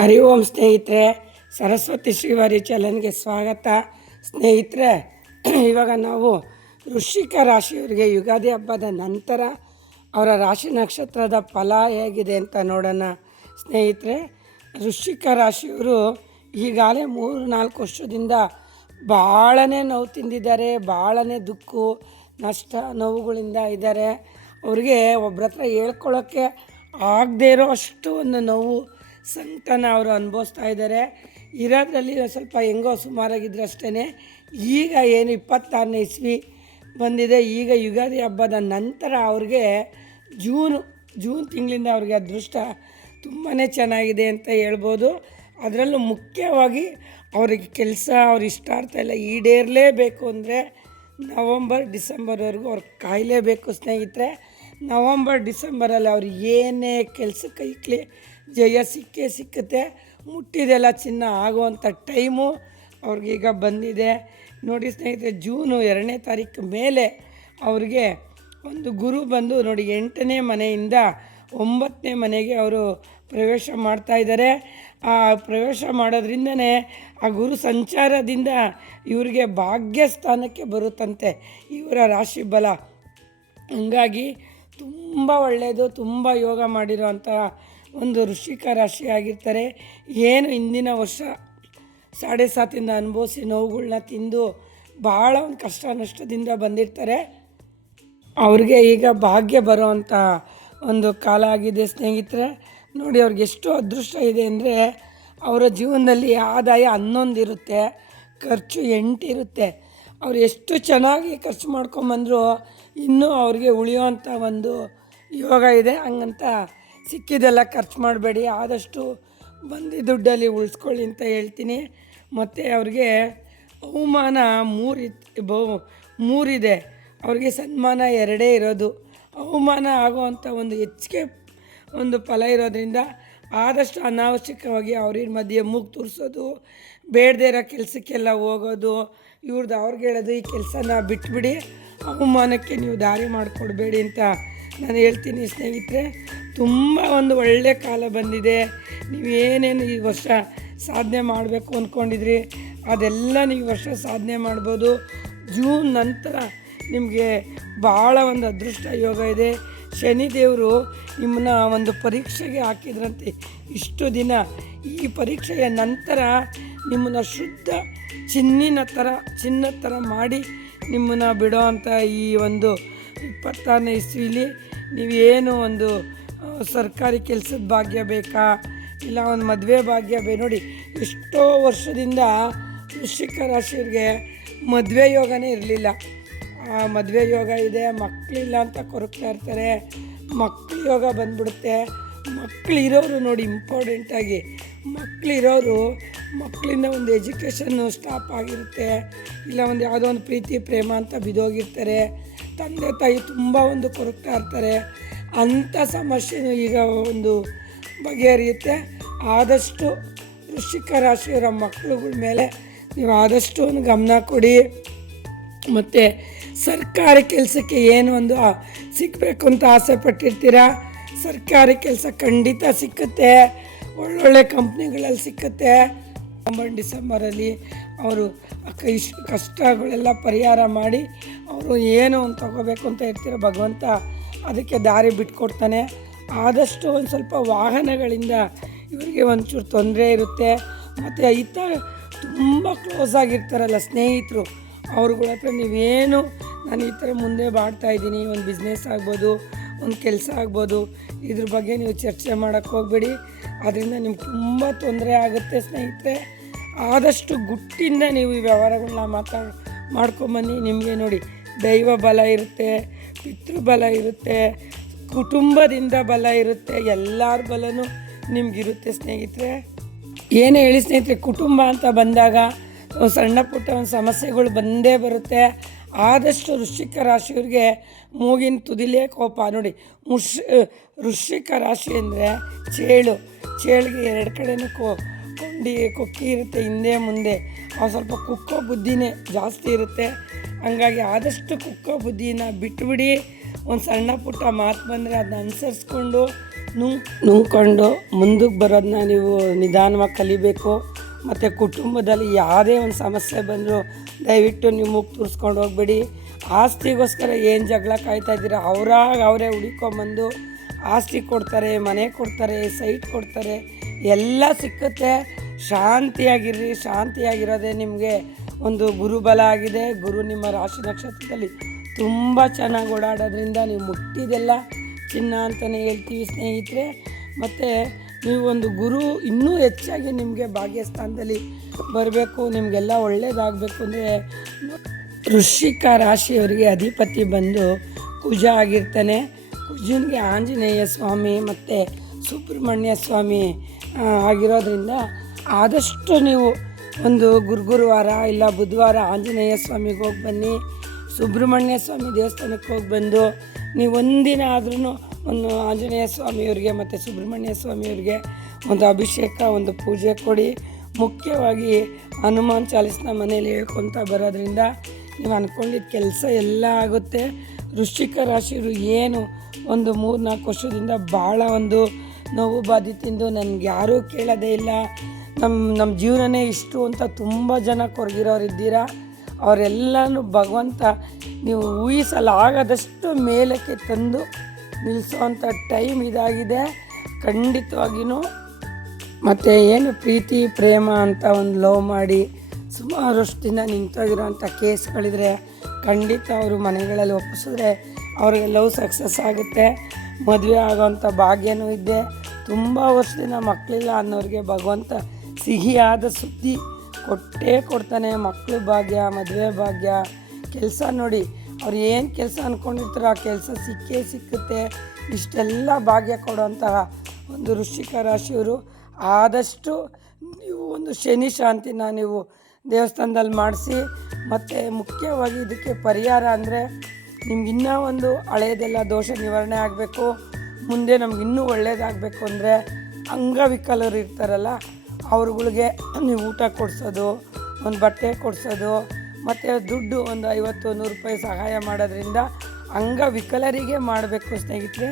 ಹರಿ ಓಂ ಸ್ನೇಹಿತರೆ, ಸರಸ್ವತಿ ಶ್ರೀವಾರಿ ಚಾನಲ್ಗೆ ಸ್ವಾಗತ. ಸ್ನೇಹಿತರೆ, ಇವಾಗ ನಾವು ವೃಶ್ಚಿಕ ರಾಶಿಯವರಿಗೆ ಯುಗಾದಿ ಹಬ್ಬದ ನಂತರ ಅವರ ರಾಶಿ ನಕ್ಷತ್ರದ ಫಲ ಹೇಗಿದೆ ಅಂತ ನೋಡೋಣ. ಸ್ನೇಹಿತರೆ, ವೃಶ್ಚಿಕ ರಾಶಿಯವರು ಈಗಾಗಲೇ 3-4 ವರ್ಷದಿಂದ ಭಾಳನೇ ನೋವು ತಿಂದಿದ್ದಾರೆ, ಭಾಳನೇ ದುಃಖ ನಷ್ಟ ನೋವುಗಳಿಂದ ಇದ್ದಾರೆ. ಅವ್ರಿಗೆ ಒಬ್ಬರ ಹತ್ರ ಹೇಳ್ಕೊಳ್ಳೋಕ್ಕೆ ಆಗದೇ ಇರೋ ಅಷ್ಟು ಒಂದು ನೋವು ಸಂಕಟನ ಅವರು ಅನುಭವಿಸ್ತಾ ಇದ್ದಾರೆ. ಇರೋದ್ರಲ್ಲಿ ಸ್ವಲ್ಪ ಹೆಂಗೋ ಸುಮಾರಾಗಿದ್ದರೆ ಅಷ್ಟೇ. ಈಗ ಏನು 26ನೇ ಇಸ್ವಿ ಬಂದಿದೆ, ಈಗ ಯುಗಾದಿ ಹಬ್ಬದ ನಂತರ ಅವ್ರಿಗೆ ಜೂನ್ ತಿಂಗಳಿಂದ ಅವ್ರಿಗೆ ಅದೃಷ್ಟ ತುಂಬಾ ಚೆನ್ನಾಗಿದೆ ಅಂತ ಹೇಳ್ಬೋದು. ಅದರಲ್ಲೂ ಮುಖ್ಯವಾಗಿ ಅವ್ರಿಗೆ ಕೆಲಸ ಅವ್ರ ಇಷ್ಟಾರ್ಥ ಎಲ್ಲ ಈಡೇರಲೇಬೇಕು ಅಂದರೆ ನವಂಬರ್-ಡಿಸೆಂಬರ್ವರೆಗೂ ಅವ್ರು ಕಾಯಲೇಬೇಕು. ಸ್ನೇಹಿತರೆ, ನವಂಬರ್-ಡಿಸೆಂಬರಲ್ಲಿ ಅವ್ರು ಏನೇ ಕೆಲಸಕ್ಕೆ ಐಕ್ಲಿ ಜಯ ಸಿಕ್ಕುತ್ತೆ. ಮುಟ್ಟಿದೆಲ್ಲ ಚಿನ್ನ ಆಗುವಂಥ ಟೈಮು ಅವ್ರಿಗೀಗ ಬಂದಿದೆ. ನೋಡಿ ಸ್ನೇಹಿತರೆ, ಜೂನು 2ನೇ ತಾರೀಕು ಮೇಲೆ ಅವ್ರಿಗೆ ಒಂದು ಗುರು ಬಂದು ನೋಡಿ 8ನೇ ಮನೆಯಿಂದ 9ನೇ ಮನೆಗೆ ಅವರು ಪ್ರವೇಶ ಮಾಡ್ತಾಯಿದ್ದಾರೆ. ಆ ಪ್ರವೇಶ ಮಾಡೋದ್ರಿಂದನೇ ಆ ಗುರು ಸಂಚಾರದಿಂದ ಇವರಿಗೆ ಭಾಗ್ಯಸ್ಥಾನಕ್ಕೆ ಬರುತ್ತಂತೆ ಇವರ ರಾಶಿ ಬಲ. ಹಂಗಾಗಿ ತುಂಬ ಒಳ್ಳೆಯದು, ತುಂಬ ಯೋಗ ಮಾಡಿರೋವಂಥ ಒಂದು ವೃಶ್ಚಿಕ ರಾಶಿ ಆಗಿರ್ತಾರೆ. ಏನು ಹಿಂದಿನ ವರ್ಷ 7.5 ಅನುಭವಿಸಿ ನೋವುಗಳನ್ನ ತಿಂದು ಭಾಳ ಒಂದು ಕಷ್ಟ ನಷ್ಟದಿಂದ ಬಂದಿರ್ತಾರೆ. ಅವ್ರಿಗೆ ಈಗ ಭಾಗ್ಯ ಬರೋವಂಥ ಒಂದು ಕಾಲ ಆಗಿದೆ. ಸ್ನೇಹಿತರೆ, ನೋಡಿ ಅವ್ರಿಗೆ ಎಷ್ಟು ಅದೃಷ್ಟ ಇದೆ ಅಂದರೆ ಅವರ ಜೀವನದಲ್ಲಿ ಆದಾಯ 11 ಇರುತ್ತೆ, ಖರ್ಚು 8 ಇರುತ್ತೆ. ಅವ್ರು ಎಷ್ಟು ಚೆನ್ನಾಗಿ ಖರ್ಚು ಮಾಡ್ಕೊಂಬಂದರೂ ಇನ್ನೂ ಅವ್ರಿಗೆ ಉಳಿಯೋವಂಥ ಒಂದು ಯೋಗ ಇದೆ. ಹಂಗಂತ ಸಿಕ್ಕಿದೆಲ್ಲ ಖರ್ಚು ಮಾಡಬೇಡಿ, ಆದಷ್ಟು ಬಂದು ದುಡ್ಡಲ್ಲಿ ಉಳಿಸ್ಕೊಳ್ಳಿ ಅಂತ ಹೇಳ್ತೀನಿ. ಮತ್ತು ಅವ್ರಿಗೆ ಅವಮಾನ 3 ಇದೆ, ಅವ್ರಿಗೆ ಸನ್ಮಾನ 2 ಇರೋದು. ಅವಮಾನ ಆಗುವಂಥ ಒಂದು ಹೆಚ್ಚಿಗೆ ಒಂದು ಫಲ ಇರೋದ್ರಿಂದ ಆದಷ್ಟು ಅನಾವಶ್ಯಕವಾಗಿ ಅವ್ರ ಮಧ್ಯೆ ಮೂಗು ತೂರಿಸೋದು, ಬೇಡದೇ ಇರೋ ಕೆಲಸಕ್ಕೆಲ್ಲ ಹೋಗೋದು, ಇವ್ರದ್ದು ಅವ್ರಿಗೆ ಹೇಳೋದು ಈ ಕೆಲಸನ ಬಿಟ್ಬಿಡಿ, ಅವಮಾನಕ್ಕೆ ನೀವು ದಾರಿ ಮಾಡಿಕೊಡ್ಬೇಡಿ ಅಂತ ನಾನು ಹೇಳ್ತೀನಿ. ಸ್ನೇಹಿತರೆ, ತುಂಬ ಒಂದು ಒಳ್ಳೆಯ ಕಾಲ ಬಂದಿದೆ. ನೀವೇನೇನು ಈ ವರ್ಷ ಸಾಧನೆ ಮಾಡಬೇಕು ಅಂದ್ಕೊಂಡಿದ್ರಿ ಅದೆಲ್ಲ ನೀವು ವರ್ಷ ಸಾಧನೆ ಮಾಡ್ಬೋದು. ಜೂನ್ ನಂತರ ನಿಮಗೆ ಭಾಳ ಒಂದು ಅದೃಷ್ಟ ಯೋಗ ಇದೆ. ಶನಿದೇವರು ನಿಮ್ಮನ್ನ ಒಂದು ಪರೀಕ್ಷೆಗೆ ಹಾಕಿದ್ರಂತೆ ಇಷ್ಟು ದಿನ. ಈ ಪರೀಕ್ಷೆಯ ನಂತರ ನಿಮ್ಮನ್ನು ಶುದ್ಧ ಚಿನ್ನದ ಥರ ಮಾಡಿ ನಿಮ್ಮನ್ನು ಬಿಡೋ ಅಂಥ ಈ ಒಂದು 26ನೇ ಇಸ್ವಿಲಿ ನೀವೇನು ಒಂದು ಸರ್ಕಾರಿ ಕೆಲಸದ ಭಾಗ್ಯ ಬೇಕಾ, ಇಲ್ಲ ಒಂದು ಮದುವೆ ಭಾಗ್ಯ ನೋಡಿ ಎಷ್ಟೋ ವರ್ಷದಿಂದ ವೃಶ್ಚಿಕ ರಾಶಿಯವ್ರಿಗೆ ಮದುವೆ ಯೋಗನೇ ಇರಲಿಲ್ಲ. ಆ ಮದುವೆ ಯೋಗ ಇದೆ, ಮಕ್ಕಳಿಲ್ಲ ಅಂತ ಕೊರಗ್ತಾ ಇರ್ತಾರೆ, ಮಕ್ಕಳು ಯೋಗ ಬಂದ್ಬಿಡುತ್ತೆ. ಮಕ್ಕಳಿರೋರು ನೋಡಿ ಇಂಪಾರ್ಟೆಂಟಾಗಿ ಮಕ್ಕಳಿರೋರು ಮಕ್ಕಳಿಂದ ಒಂದು ಎಜುಕೇಷನ್ನು ಸ್ಟಾಪ್ ಆಗಿರುತ್ತೆ, ಇಲ್ಲ ಒಂದು ಯಾವುದೋ ಒಂದು ಪ್ರೀತಿ ಪ್ರೇಮ ಅಂತ ಬಿದ್ದೋಗಿರ್ತಾರೆ, ತಂದೆ ತಾಯಿ ತುಂಬ ಒಂದು ಕೊರಗ್ತಾ ಇರ್ತಾರೆ. ಅಂಥ ಸಮಸ್ಯೆನೂ ಈಗ ಒಂದು ಬಗೆಹರಿಯುತ್ತೆ. ಆದಷ್ಟು ವೃಶ್ಚಿಕ ರಾಶಿಯವರ ಮಕ್ಕಳುಗಳ ಮೇಲೆ ನೀವು ಆದಷ್ಟು ಒಂದು ಗಮನ ಕೊಡಿ. ಮತ್ತು ಸರ್ಕಾರಿ ಕೆಲಸಕ್ಕೆ ಏನು ಒಂದು ಸಿಗಬೇಕು ಅಂತ ಆಸೆ ಪಟ್ಟಿರ್ತೀರ, ಸರ್ಕಾರಿ ಕೆಲಸ ಖಂಡಿತ ಸಿಕ್ಕುತ್ತೆ, ಒಳ್ಳೊಳ್ಳೆ ಕಂಪ್ನಿಗಳಲ್ಲಿ ಸಿಕ್ಕುತ್ತೆ. ನವಂಬರ್-ಡಿಸೆಂಬರಲ್ಲಿ ಅವರು ಕಷ್ಟಗಳೆಲ್ಲ ಪರಿಹಾರ ಮಾಡಿ ಅವರು ಏನು ಒಂದು ತಗೋಬೇಕು ಅಂತ ಇರ್ತೀರೋ ಭಗವಂತ ಅದಕ್ಕೆ ದಾರಿ ಬಿಟ್ಕೊಡ್ತಾನೆ. ಆದಷ್ಟು ಒಂದು ಸ್ವಲ್ಪ ವಾಹನಗಳಿಂದ ಇವರಿಗೆ ಒಂಚೂರು ತೊಂದರೆ ಇರುತ್ತೆ. ಮತ್ತು ತುಂಬ ಕ್ಲೋಸ್ ಆಗಿರ್ತಾರಲ್ಲ ಸ್ನೇಹಿತರು, ಅವ್ರುಗಳ ಹತ್ರ ನೀವೇನು ನಾನು ಈ ಥರ ಮುಂದೆ ಮಾಡ್ತಾಯಿದ್ದೀನಿ, ಒಂದು ಬಿಸ್ನೆಸ್ ಆಗ್ಬೋದು, ಒಂದು ಕೆಲಸ ಆಗ್ಬೋದು, ಇದ್ರ ಬಗ್ಗೆ ನೀವು ಚರ್ಚೆ ಮಾಡೋಕ್ಕೆ ಹೋಗಬೇಡಿ. ಅದರಿಂದ ನಿಮ್ಗೆ ತುಂಬ ತೊಂದರೆ ಆಗುತ್ತೆ. ಸ್ನೇಹಿತರೆ, ಆದಷ್ಟು ಗುಟ್ಟಿಂದ ನೀವು ಈ ವ್ಯವಹಾರಗಳನ್ನ ಮಾಡ್ಕೊಂಬನ್ನಿ. ನಿಮಗೆ ನೋಡಿ ದೈವ ಬಲ ಇರುತ್ತೆ, ಪಿತೃಬಲ ಇರುತ್ತೆ, ಕುಟುಂಬದಿಂದ ಬಲ ಇರುತ್ತೆ, ಎಲ್ಲರ ಬಲನೂ ನಿಮಗಿರುತ್ತೆ. ಸ್ನೇಹಿತರೆ, ಏನೇ ಹೇಳಿ ಸ್ನೇಹಿತರೆ, ಕುಟುಂಬ ಅಂತ ಬಂದಾಗ ಸಣ್ಣ ಪುಟ್ಟ ಒಂದು ಸಮಸ್ಯೆಗಳು ಬಂದೇ ಬರುತ್ತೆ. ಆದಷ್ಟು ವೃಶ್ಚಿಕ ರಾಶಿಯವ್ರಿಗೆ ಮೂಗಿನ ತುದಿಲೇ ಕೋಪ ನೋಡಿ. ವೃಶ್ಚಿಕ ರಾಶಿ ಅಂದರೆ ಚೇಳಿಗೆ 2 ಕಡೆನೂ ಕೊಕ್ಕಿ ಇರುತ್ತೆ, ಹಿಂದೆ ಮುಂದೆ. ಅವು ಸ್ವಲ್ಪ ಕುಕ್ಕೋ ಬುದ್ಧಿನೇ ಜಾಸ್ತಿ ಇರುತ್ತೆ. ಹಂಗಾಗಿ ಆದಷ್ಟು ಕುಕ್ಕೋ ಬುದ್ಧಿನ ಬಿಟ್ಬಿಡಿ. ಒಂದು ಸಣ್ಣ ಪುಟ್ಟ ಮಾತು ಬಂದರೆ ಅದನ್ನ ಅನುಸರಿಸ್ಕೊಂಡು ನುಂಗ್ಕೊಂಡು ಮುಂದಕ್ಕೆ ಬರೋದನ್ನ ನೀವು ನಿಧಾನವಾಗಿ ಕಲಿಬೇಕು. ಮತ್ತು ಕುಟುಂಬದಲ್ಲಿ ಯಾವುದೇ ಒಂದು ಸಮಸ್ಯೆ ಬಂದರೂ ದಯವಿಟ್ಟು ನೀವು ಮೂಗು ತೂರಿಸ್ಕೊಂಡು ಹೋಗ್ಬೇಡಿ. ಆಸ್ತಿಗೋಸ್ಕರ ಏನು ಜಗಳ ಕಾಯ್ತಾ ಇದ್ದೀರ, ಅವರೇ ಹುಡುಕೊಂಬಂದು ಆಸ್ತಿ ಕೊಡ್ತಾರೆ, ಮನೆ ಕೊಡ್ತಾರೆ, ಸೈಟ್ ಕೊಡ್ತಾರೆ, ಎಲ್ಲ ಸಿಕ್ಕುತ್ತೆ. ಶಾಂತಿಯಾಗಿರೋದೇ ನಿಮಗೆ ಒಂದು ಗುರುಬಲ ಆಗಿದೆ. ಗುರು ನಿಮ್ಮ ರಾಶಿ ನಕ್ಷತ್ರದಲ್ಲಿ ತುಂಬ ಚೆನ್ನಾಗಿ ಓಡಾಡೋದ್ರಿಂದ ನೀವು ಮುಟ್ಟಿದೆಲ್ಲ ಚಿನ್ನ ಅಂತಲೇ ಹೇಳ್ತೀವಿ ಸ್ನೇಹಿತರೆ. ಮತ್ತು ನೀವು ಒಂದು ಗುರು ಇನ್ನೂ ಹೆಚ್ಚಾಗಿ ನಿಮಗೆ ಭಾಗ್ಯಸ್ಥಾನದಲ್ಲಿ ಬರಬೇಕು, ನಿಮಗೆಲ್ಲ ಒಳ್ಳೆಯದಾಗಬೇಕು ಅಂದರೆ ವೃಶ್ಚಿಕ ರಾಶಿಯವರಿಗೆ ಅಧಿಪತಿ ಬಂದು ಕುಜ ಆಗಿರ್ತಾನೆ. ಕುಜನಿಗೆ ಆಂಜನೇಯ ಸ್ವಾಮಿ ಮತ್ತು ಸುಬ್ರಹ್ಮಣ್ಯ ಸ್ವಾಮಿ ಆಗಿರೋದ್ರಿಂದ ಆದಷ್ಟು ನೀವು ಒಂದು ಗುರುವಾರ ಇಲ್ಲ ಬುಧವಾರ ಆಂಜನೇಯ ಸ್ವಾಮಿಗೆ ಹೋಗಿ ಬನ್ನಿ, ಸುಬ್ರಹ್ಮಣ್ಯ ಸ್ವಾಮಿ ದೇವಸ್ಥಾನಕ್ಕೆ ಹೋಗಿ ಬಂದು ನೀವು ಒಂದಿನ ಆದ್ರೂ ಒಂದು ಆಂಜನೇಯ ಸ್ವಾಮಿಯವ್ರಿಗೆ ಮತ್ತು ಸುಬ್ರಹ್ಮಣ್ಯ ಸ್ವಾಮಿಯವ್ರಿಗೆ ಒಂದು ಅಭಿಷೇಕ, ಒಂದು ಪೂಜೆ ಕೊಡಿ. ಮುಖ್ಯವಾಗಿ ಹನುಮಾನ್ ಚಾಲೀಸ್ನ ಮನೇಲಿ ಹೇಳ್ಕೊತ ಬರೋದ್ರಿಂದ ನೀವು ಅಂದ್ಕೊಂಡಿದ್ದ ಕೆಲಸ ಎಲ್ಲ ಆಗುತ್ತೆ. ವೃಶ್ಚಿಕ ರಾಶಿಯವರು ಏನು ಒಂದು 3-4 ವರ್ಷದಿಂದ ಭಾಳ ಒಂದು ನೋವು ಬಾಧಿತಿಂದು ನನಗೆ ಯಾರೂ ಕೇಳೋದೇ ಇಲ್ಲ, ನಮ್ಮ ಜೀವನನೇ ಇಷ್ಟು ಅಂತ ತುಂಬ ಜನ ಕೊರಗಿರೋರಿದ್ದೀರಾ. ಅವರೆಲ್ಲನೂ ಭಗವಂತ ನೀವು ಊಹಿಸಲಾಗದಷ್ಟು ಮೇಲಕ್ಕೆ ತಂದು ನಿಲ್ಲಿಸೋವಂಥ ಟೈಮ್ ಇದಾಗಿದೆ ಖಂಡಿತವಾಗಿಯೂ. ಮತ್ತು ಏನು ಪ್ರೀತಿ ಪ್ರೇಮ ಅಂತ ಒಂದು ಲವ್ ಮಾಡಿ ಸುಮಾರಷ್ಟು ದಿನ ನಿಂತೋಗಿರೋವಂಥ ಕೇಸ್ಗಳಿದ್ರೆ ಖಂಡಿತ ಅವರು ಮನೆಗಳಲ್ಲಿ ಒಪ್ಪಿಸಿದ್ರೆ ಅವ್ರಿಗೆ ಲವ್ ಸಕ್ಸಸ್ ಆಗುತ್ತೆ, ಮದುವೆ ಆಗೋವಂಥ ಭಾಗ್ಯನೂ ಇದೆ. ತುಂಬ ವರ್ಷದಿಂದ ಮಕ್ಕಳಿಲ್ಲ ಅನ್ನೋರಿಗೆ ಭಗವಂತ ಸಿಹಿಯಾದ ಸುದ್ದಿ ಕೊಟ್ಟೇ ಕೊಡ್ತಾನೆ. ಮಕ್ಕಳು ಭಾಗ್ಯ, ಮದುವೆ ಭಾಗ್ಯ, ಕೆಲಸ ನೋಡಿ ಅವ್ರು ಏನು ಕೆಲಸ ಅಂದ್ಕೊಂಡಿರ್ತಾರೋ ಆ ಕೆಲಸ ಸಿಕ್ಕುತ್ತೆ. ಇಷ್ಟೆಲ್ಲ ಭಾಗ್ಯ ಕೊಡುವಂತಹ ಒಂದು ವೃಶ್ಚಿಕ ರಾಶಿಯವರು ಆದಷ್ಟು ನೀವು ಒಂದು ಶನಿ ಶಾಂತಿನ ನೀವು ದೇವಸ್ಥಾನದಲ್ಲಿ ಮಾಡಿಸಿ. ಮತ್ತು ಮುಖ್ಯವಾಗಿ ಇದಕ್ಕೆ ಪರಿಹಾರ ಅಂದರೆ ನಿಮ್ಗೆ ಇನ್ನೂ ಒಂದು ಹಳೆಯದೆಲ್ಲ ದೋಷ ನಿವಾರಣೆ ಆಗಬೇಕು, ಮುಂದೆ ನಮ್ಗೆ ಇನ್ನೂ ಒಳ್ಳೆಯದಾಗಬೇಕು ಅಂದರೆ ಅಂಗವಿಕಲರು ಇರ್ತಾರಲ್ಲ ಅವ್ರುಗಳಿಗೆ ನೀವು ಊಟ ಕೊಡಿಸೋದು, ಒಂದು ಬಟ್ಟೆ ಕೊಡಿಸೋದು ಮತ್ತು ದುಡ್ಡು ಒಂದು 50-100 ರೂಪಾಯಿ ಸಹಾಯ ಮಾಡೋದ್ರಿಂದ ಅಂಗವಿಕಲರಿಗೆ ಮಾಡಬೇಕು ಸ್ನೇಹಿತರೆ.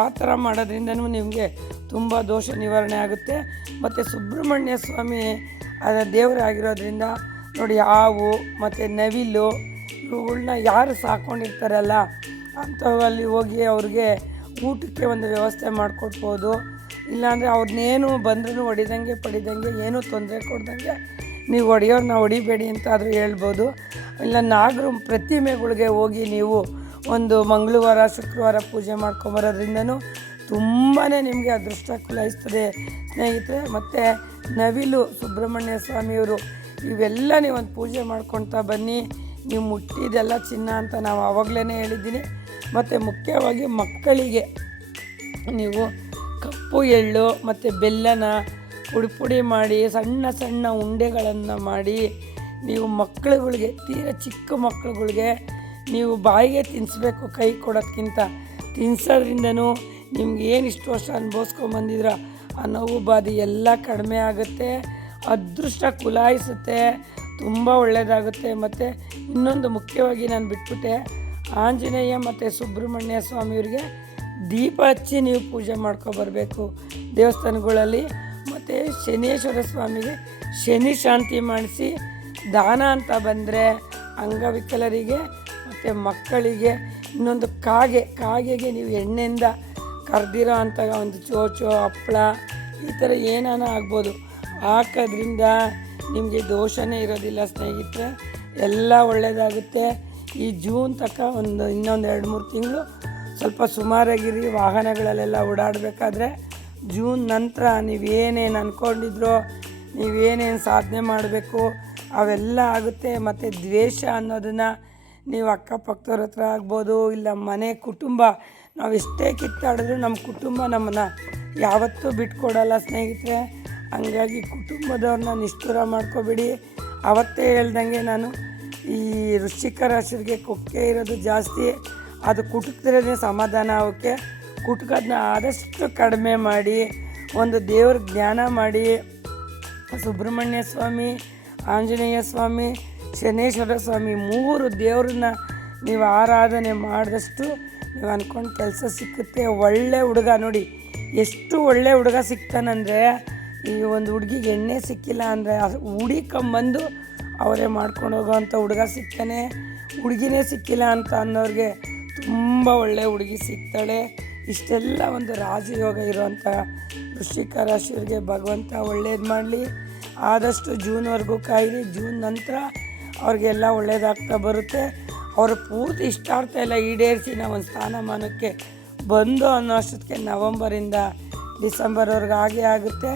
ಆ ಥರ ಮಾಡೋದ್ರಿಂದನೂ ನಿಮಗೆ ತುಂಬ ದೋಷ ನಿವಾರಣೆ ಆಗುತ್ತೆ. ಮತ್ತು ಸುಬ್ರಹ್ಮಣ್ಯ ಸ್ವಾಮಿ ದೇವರಾಗಿರೋದ್ರಿಂದ ನೋಡಿ ಹಾವು ಮತ್ತು ನವಿಲು ಇವುಗಳನ್ನ ಯಾರು ಸಾಕ್ಕೊಂಡಿರ್ತಾರಲ್ಲ ಅಂಥವಲ್ಲಿ ಹೋಗಿ ಅವ್ರಿಗೆ ಊಟಕ್ಕೆ ಒಂದು ವ್ಯವಸ್ಥೆ ಮಾಡಿಕೊಡ್ಬೋದು. ಇಲ್ಲಾಂದರೆ ಅವ್ರನ್ನೇನು ಬಂದ್ರೂ ಹೊಡಿದಂಗೆ ಪಡಿದಂಗೆ ಏನೂ ತೊಂದರೆ ಕೊಡ್ದಂಗೆ ನೀವು ಹೊಡೆಯೋರನ್ನ ಹೊಡಿಬೇಡಿ ಅಂತ ಆದರೂ ಹೇಳ್ಬೋದು. ಇಲ್ಲ ನಾಗರ ಪ್ರತಿಮೆಗಳಿಗೆ ಹೋಗಿ ನೀವು ಒಂದು ಮಂಗಳವಾರ ಶುಕ್ರವಾರ ಪೂಜೆ ಮಾಡ್ಕೊಂಬರೋದ್ರಿಂದನೂ ತುಂಬಾ ನಿಮಗೆ ಅದೃಷ್ಟ ಕುಲಾಯಿಸ್ತದೆ ಸ್ನೇಹಿತರೆ. ಮತ್ತು ನವಿಲು ಸುಬ್ರಹ್ಮಣ್ಯ ಸ್ವಾಮಿಯವರು ಇವೆಲ್ಲ ನೀವು ಒಂದು ಪೂಜೆ ಮಾಡ್ಕೊಳ್ತಾ ಬನ್ನಿ. ನೀವು ಮುಟ್ಟಿದೆಲ್ಲ ಚಿನ್ನ ಅಂತ ನಾವು ಆವಾಗಲೇ ಹೇಳಿದ್ದೀನಿ. ಮತ್ತು ಮುಖ್ಯವಾಗಿ ಮಕ್ಕಳಿಗೆ ನೀವು ಕಪ್ಪು ಎಳ್ಳು ಮತ್ತು ಬೆಲ್ಲನ ಪುಡಿ ಮಾಡಿ ಸಣ್ಣ ಸಣ್ಣ ಉಂಡೆಗಳನ್ನು ಮಾಡಿ ನೀವು ಮಕ್ಕಳುಗಳಿಗೆ, ತೀರ ಚಿಕ್ಕ ಮಕ್ಕಳುಗಳಿಗೆ ನೀವು ಬಾಯಿಗೆ ತಿನ್ನಿಸ್ಬೇಕು, ಕೈ ಕೊಡೋದಕ್ಕಿಂತ ತಿನ್ನಿಸೋದ್ರಿಂದನೂ ನಿಮ್ಗೆ ಏನು ಇಷ್ಟು ವರ್ಷ ಅನುಭವಿಸ್ಕೊಂಬಂದಿದ್ರ ಆ ನೋವು ಬಾಧೆ ಎಲ್ಲ ಕಡಿಮೆ ಆಗುತ್ತೆ, ಅದೃಷ್ಟ ಕುಲಾಯಿಸುತ್ತೆ, ತುಂಬ ಒಳ್ಳೆಯದಾಗುತ್ತೆ. ಮತ್ತು ಇನ್ನೊಂದು ಮುಖ್ಯವಾಗಿ ನಾನು ಬಿಟ್ಬಿಟ್ಟೆ, ಆಂಜನೇಯ ಮತ್ತು ಸುಬ್ರಹ್ಮಣ್ಯ ಸ್ವಾಮಿಯವ್ರಿಗೆ ದೀಪ ಹಚ್ಚಿ ನೀವು ಪೂಜೆ ಮಾಡ್ಕೊಬರ್ಬೇಕು ದೇವಸ್ಥಾನಗಳಲ್ಲಿ. ಮತ್ತು ಶನೇಶ್ವರ ಸ್ವಾಮಿಗೆ ಶನಿ ಶಾಂತಿ ಮಾಡಿಸಿ ದಾನ ಅಂತ ಬಂದರೆ ಅಂಗವಿಕಲರಿಗೆ ಮತ್ತು ಮಕ್ಕಳಿಗೆ ಇನ್ನೊಂದು ಕಾಗೆಗೆ ನೀವು ಎಣ್ಣೆಯಿಂದ ಕರೆದಿರೋ ಅಂಥ ಒಂದು ಚೋಚೋ ಹಪ್ಪಳ ಈ ಥರ ಏನಾನ ಆಗ್ಬೋದು, ಹಾಕೋದ್ರಿಂದ ನಿಮಗೆ ದೋಷನೇ ಇರೋದಿಲ್ಲ ಸ್ನೇಹಿತರೆ, ಎಲ್ಲ ಒಳ್ಳೆಯದಾಗುತ್ತೆ. ಈ ಜೂನ್ ತನಕ ಇನ್ನೊಂದು 2-3 ತಿಂಗಳು ಸ್ವಲ್ಪ ಸುಮಾರಾಗಿರಿ. ವಾಹನಗಳಲ್ಲೆಲ್ಲ ಓಡಾಡಬೇಕಾದ್ರೆ ಜೂನ್ ನಂತರ ನೀವೇನೇನು ಅಂದ್ಕೊಂಡಿದ್ರೋ, ನೀವೇನೇನು ಸಾಧನೆ ಮಾಡಬೇಕು ಅವೆಲ್ಲ ಆಗುತ್ತೆ. ಮತ್ತು ದ್ವೇಷ ಅನ್ನೋದನ್ನು ನೀವು ಅಕ್ಕಪಕ್ಕದವ್ರ ಹತ್ರ ಆಗ್ಬೋದು, ಇಲ್ಲ ಮನೆ ಕುಟುಂಬ, ನಾವು ಎಷ್ಟೇ ಕಿತ್ತಾಡಿದ್ರು ನಮ್ಮ ಕುಟುಂಬ ನಮ್ಮನ್ನು ಯಾವತ್ತೂ ಬಿಟ್ಕೊಡಲ್ಲ ಸ್ನೇಹಿತರೆ. ಹಂಗಾಗಿ ಕುಟುಂಬದವ್ರನ್ನ ನಿಷ್ಠುರ ಮಾಡ್ಕೋಬೇಡಿ. ಅವತ್ತೇ ಹೇಳ್ದಂಗೆ ನಾನು ಈ ವೃಶ್ಚಿಕ ರಾಶಿಗೆ ಕೊಕ್ಕೆ ಇರೋದು ಜಾಸ್ತಿ, ಅದು ಕುಟುಕ್ತಿರೋದೇ ಸಮಾಧಾನ ಅವಕ್ಕೆ. ಕುಟುಕೋದನ್ನ ಆದಷ್ಟು ಕಡಿಮೆ ಮಾಡಿ ಒಂದು ದೇವ್ರ ಜ್ಞಾನ ಮಾಡಿ ಸುಬ್ರಹ್ಮಣ್ಯ ಸ್ವಾಮಿ, ಆಂಜನೇಯ ಸ್ವಾಮಿ, ಶನೇಶ್ವರ ಸ್ವಾಮಿ 3 ದೇವ್ರನ್ನ ನೀವು ಆರಾಧನೆ ಮಾಡಿದಷ್ಟು ನೀವು ಅಂದ್ಕೊಂಡು ಕೆಲಸ ಸಿಕ್ಕುತ್ತೆ. ಒಳ್ಳೆ ಹುಡುಗ ನೋಡಿ, ಎಷ್ಟು ಒಳ್ಳೆ ಹುಡುಗ ಸಿಗ್ತಾನಂದರೆ, ಈ ಒಂದು ಹುಡುಗಿಗೆ ಎಣ್ಣೆ ಸಿಕ್ಕಿಲ್ಲ ಅಂದರೆ ಹುಡಿಕೊಂಬಂದು ಅವರೇ ಮಾಡ್ಕೊಂಡು ಹೋಗೋವಂಥ ಹುಡುಗ ಸಿಗ್ತಾನೆ. ಹುಡುಗಿನೇ ಸಿಕ್ಕಿಲ್ಲ ಅಂತ ಅನ್ನೋರಿಗೆ ತುಂಬ ಒಳ್ಳೆ ಹುಡುಗಿ ಸಿಗ್ತಾಳೆ. ಇಷ್ಟೆಲ್ಲ ಒಂದು ರಾಜಯೋಗ ಇರೋವಂಥ ವೃಶ್ಚಿಕ ರಾಶಿಯವರಿಗೆ ಭಗವಂತ ಒಳ್ಳೇದು ಮಾಡಲಿ. ಆದಷ್ಟು ಜೂನ್ವರೆಗೂ ಕಾಯಿರಿ. ಜೂನ್ ನಂತರ ಅವ್ರಿಗೆಲ್ಲ ಒಳ್ಳೇದಾಗ್ತಾ ಬರುತ್ತೆ. ಅವ್ರ ಪೂರ್ತಿ ಇಷ್ಟಾರ್ಥ ಎಲ್ಲ ಈಡೇರಿಸಿ ನಾವು ಒಂದು ಸ್ಥಾನಮಾನಕ್ಕೆ ಬಂದು ಅನ್ನೋ ಅಷ್ಟೊತ್ತಿಗೆ ನವಂಬರಿಂದ ಡಿಸೆಂಬರ್ವರೆಗೆ ಆಗೇ ಆಗುತ್ತೆ.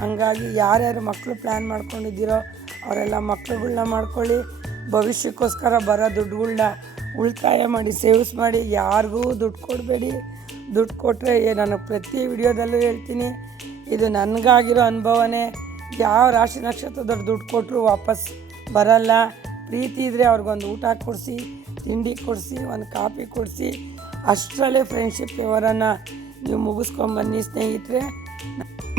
ಹಂಗಾಗಿ ಯಾರ್ಯಾರು ಮಕ್ಕಳು ಪ್ಲ್ಯಾನ್ ಮಾಡ್ಕೊಂಡಿದ್ದೀರೋ ಅವರೆಲ್ಲ ಮಕ್ಕಳುಗಳ್ನ ಮಾಡ್ಕೊಳ್ಳಿ. ಭವಿಷ್ಯಕ್ಕೋಸ್ಕರ ಬರೋ ದುಡ್ಡುಗಳ್ನ ಉಳಿತಾಯ ಮಾಡಿ ಸೇವ್ಸ್ ಮಾಡಿ. ಯಾರಿಗೂ ದುಡ್ಡು ಕೊಡಬೇಡಿ. ದುಡ್ಡು ಕೊಟ್ಟರೆ ನಾನು ಪ್ರತಿ ವಿಡಿಯೋದಲ್ಲೂ ಹೇಳ್ತೀನಿ, ಇದು ನನಗಾಗಿರೋ ಅನುಭವನೇ. ಯಾವ ರಾಶಿ ನಕ್ಷತ್ರದವ್ರು ದುಡ್ಡು ಕೊಟ್ಟರು ವಾಪಸ್ ಬರಲ್ಲ. ಪ್ರೀತಿ ಇದ್ದರೆ ಅವ್ರಿಗೊಂದು ಊಟ ಕೊಡಿಸಿ, ತಿಂಡಿ ಕೊಡಿಸಿ, ಒಂದು ಕಾಫಿ ಕೊಡಿಸಿ, ಅಷ್ಟರಲ್ಲೇ ಫ್ರೆಂಡ್ಶಿಪ್ ವ್ಯವಹಾರನ ನೀವು ಮುಗಿಸ್ಕೊಂಬನ್ನಿ ಸ್ನೇಹಿತರೆ.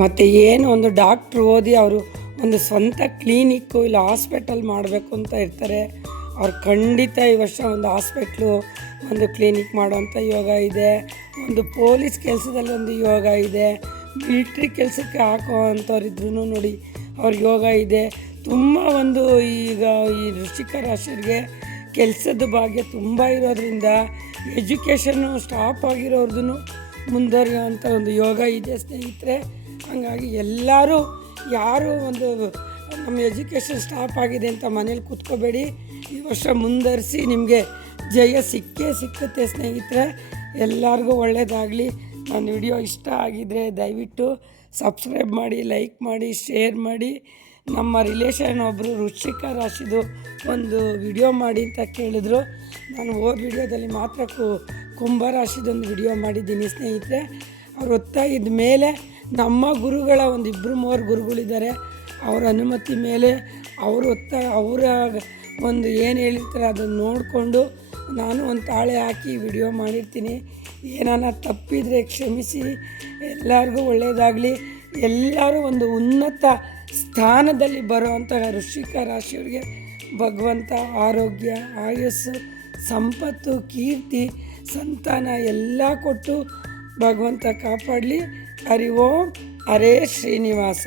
ಮತ್ತು ಏನು ಒಂದು ಡಾಕ್ಟ್ರು ಓದಿ ಅವರು ಒಂದು ಸ್ವಂತ ಕ್ಲಿನಿಕ್ಕು ಇಲ್ಲ ಹಾಸ್ಪಿಟಲ್ ಮಾಡಬೇಕು ಅಂತ ಇರ್ತಾರೆ. ಅವ್ರು ಖಂಡಿತ ಈ ವರ್ಷ ಒಂದು ಹಾಸ್ಪಿಟ್ಲು, ಒಂದು ಕ್ಲಿನಿಕ್ ಮಾಡೋವಂಥ ಯೋಗ ಇದೆ. ಒಂದು ಪೊಲೀಸ್ ಕೆಲಸದಲ್ಲಿ ಒಂದು ಯೋಗ ಇದೆ. ಮಿಲ್ಟ್ರಿ ಕೆಲಸಕ್ಕೆ ಹಾಕೋವಂಥವ್ರಿದ್ರೂ ನೋಡಿ ಅವ್ರ ಯೋಗ ಇದೆ. ತುಂಬ ಒಂದು ಈಗ ಈ ವೃಶ್ಚಿಕ ರಾಶಿಯವರಿಗೆ ಕೆಲಸದ ಭಾಗ್ಯ ತುಂಬ ಇರೋದ್ರಿಂದ ಎಜುಕೇಷನ್ನು ಸ್ಟಾಪ್ ಆಗಿರೋರ್ದು ಮುಂದುವರಿಯುವಂಥ ಒಂದು ಯೋಗ ಇದೆ ಸ್ನೇಹಿತರೆ. ಹಾಗಾಗಿ ಎಲ್ಲರೂ ಯಾರು ಒಂದು ನಮ್ಮ ಎಜುಕೇಷನ್ ಸ್ಟಾಪ್ ಆಗಿದೆ ಅಂತ ಮನೇಲಿ ಕೂತ್ಕೋಬೇಡಿ. ಈ ವರ್ಷ ಮುಂದುವರಿಸಿ, ನಿಮಗೆ ಜಯ ಸಿಕ್ಕುತ್ತೆ ಸ್ನೇಹಿತರೆ. ಎಲ್ಲರಿಗೂ ಒಳ್ಳೆಯದಾಗಲಿ. ನನ್ನ ವಿಡಿಯೋ ಇಷ್ಟ ಆಗಿದ್ದರೆ ದಯವಿಟ್ಟು ಸಬ್ಸ್ಕ್ರೈಬ್ ಮಾಡಿ, ಲೈಕ್ ಮಾಡಿ, ಶೇರ್ ಮಾಡಿ. ನಮ್ಮ ರಿಲೇಷನ್ ಒಬ್ಬರು ವೃಶ್ಚಿಕ ರಾಶಿದು ಒಂದು ವಿಡಿಯೋ ಮಾಡಿ ಅಂತ ಕೇಳಿದ್ರು. ನಾನು ಹೋದ ವಿಡಿಯೋದಲ್ಲಿ ಮಾತ್ರ ಕುಂಭ ರಾಶಿದೊಂದು ವಿಡಿಯೋ ಮಾಡಿದ್ದೀನಿ ಸ್ನೇಹಿತರೆ. ಅವ್ರು ಒತ್ತಾಗಿದ್ದ ಮೇಲೆ ನಮ್ಮ ಗುರುಗಳ ಒಂದು 2-3 ಗುರುಗಳಿದ್ದಾರೆ. ಅವರ ಅನುಮತಿ ಮೇಲೆ ಅವರ ಒಂದು ಏನು ಹೇಳಿರ್ತಾರೆ ಅದನ್ನು ನೋಡಿಕೊಂಡು ನಾನು ಒಂದು ತಾಳೆ ಹಾಕಿ ವಿಡಿಯೋ ಮಾಡಿರ್ತೀನಿ. ಏನಾನ ತಪ್ಪಿದರೆ ಕ್ಷಮಿಸಿ. ಎಲ್ಲರಿಗೂ ಒಳ್ಳೆಯದಾಗಲಿ. ಎಲ್ಲರೂ ಒಂದು ಉನ್ನತ ಸ್ಥಾನದಲ್ಲಿ ಬರುವಂಥ ವೃಶ್ಚಿಕ ರಾಶಿಯವರಿಗೆ ಭಗವಂತ ಆರೋಗ್ಯ, ಆಯಸ್ಸು, ಸಂಪತ್ತು, ಕೀರ್ತಿ, ಸಂತಾನ ಎಲ್ಲ ಕೊಟ್ಟು ಭಗವಂತ ಕಾಪಾಡಲಿ. ಹರಿ ಓಂ. ಹರೇ ಶ್ರೀನಿವಾಸ.